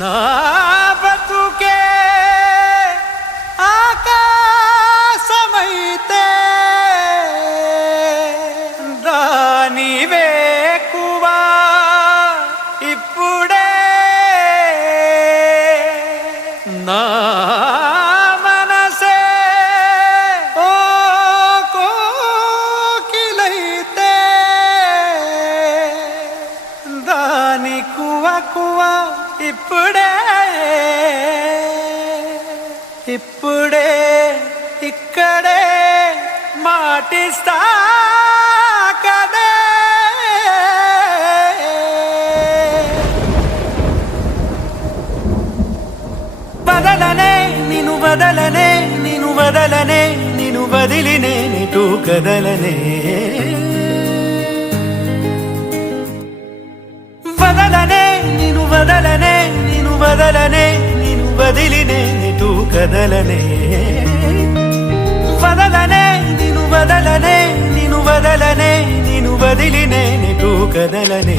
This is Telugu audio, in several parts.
నా బతుకే ఆకాశమైతే దాని వేకువా ఇప్పుడే నా మనసే ఓ కోకిలైతే దాని కువ కువ ఇప్పుడే ఇప్పుడే ఇక్కడే మాటిస్తా కదే బదలనే నిన్ను వదలనే నిన్ను వదలనే నిన్ను వదిలి నేనిటు కదలనే వదలనే నిన్ను వదలనే నిన్ను వదలనే నిన్ను వదిలి నేనిటు కదలనే వదలనే నిన్ను వదలనే నిన్ను వదలనే నిన్ను వదిలి నేనిటు కదలనే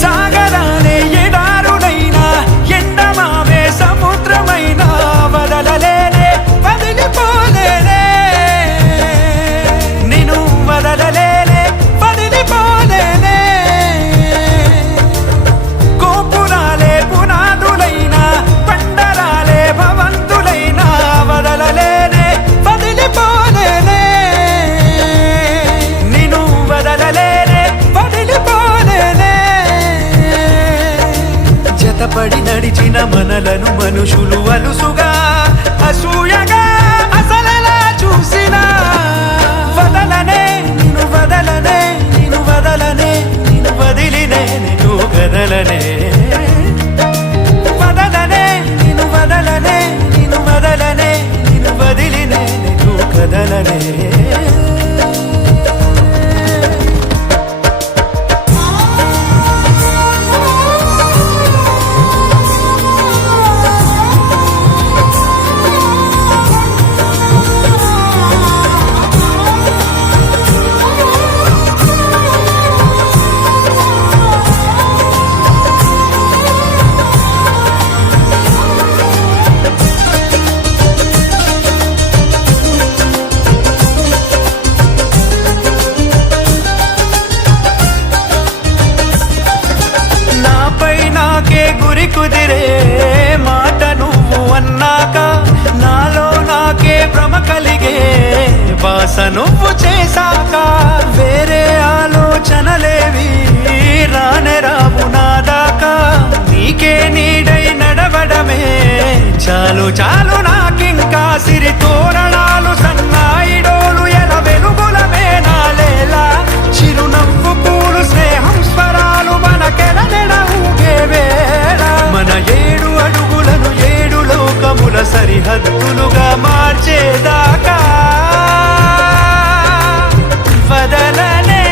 సాగరానే ఎడారుడైనా ఎండమావే సముద్రమైనా వదలలేనే వదిలిపోలేనే నిన్ను వదలలేనే వదిలిపోలేనే గోపురాలే పునాదులైనా పండరాలే భవంతులైనా వదలలేనే వదిలిపోలేనే నిన్ను వదలలేనే వదిలిపోలేనే జతపడి నడిచిన మనలను మనుషులు అలుసుగా అసూయగా అసలెలా చూసినా వదలనే నిన్ను వదలనే నిన్ను వదలనే నిన్ను వదిలి నేను కదలనే వదలనే నిన్ను వదలనే నిన్ను వదలనే నిన్ను వదిలి నేను కదలనే కుదిరే మాట నువ్వు అన్నాక నాలో నాకే భ్రమ కలిగే బాస నువ్వు చేశాక వేరే ఆలోచనలేవి రానే రావు నాదాకా నీకే నీడై నడవడమే చాలు చాలు నాకింకా సిరి తోరణాలు సన్నాయిడోలు ఎల వెలుగులమే నాలేలా చిరునవ్వు పూలు స్నేహం స్వరాలు మనకెడనెడ ఊగే వేళ మన 7 అడుగులను 7 లోకముల సరిహద్దులుగా మార్చేదాకా వదలనే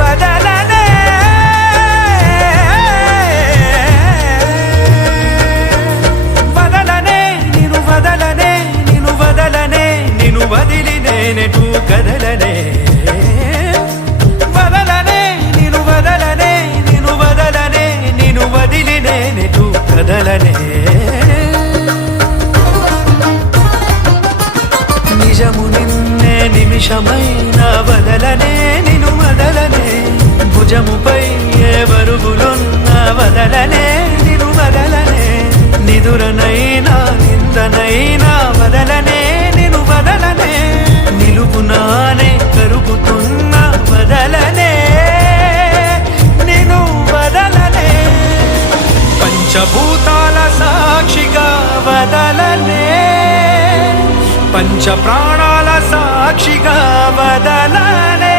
వదలనే వదలనే నిన్ను వదలనే నిన్ను వదలనే నిన్ను వదిలి నేనెటు కదలనే వదలనే నిన్ను వదలనే నిన్ను వదలనే నిన్ను వదిలి నేనెటు కదలనే నిజము నిన్నే నిమిషమైన వదలనే నిన్ను వదలనే భుజముపై ఏ బరువులున్న వదలనే నిన్ను వదలనే నిదురనైనా నిందనైనా వదలనే నిన్ను వదలనే నిలుపునానే కరుగుతున్న వదలనే నిన్ను వదలనే పంచభూతాల సాక్షిగా వదలనే పంచ ప్రాణాల సాక్షిగా వదలనే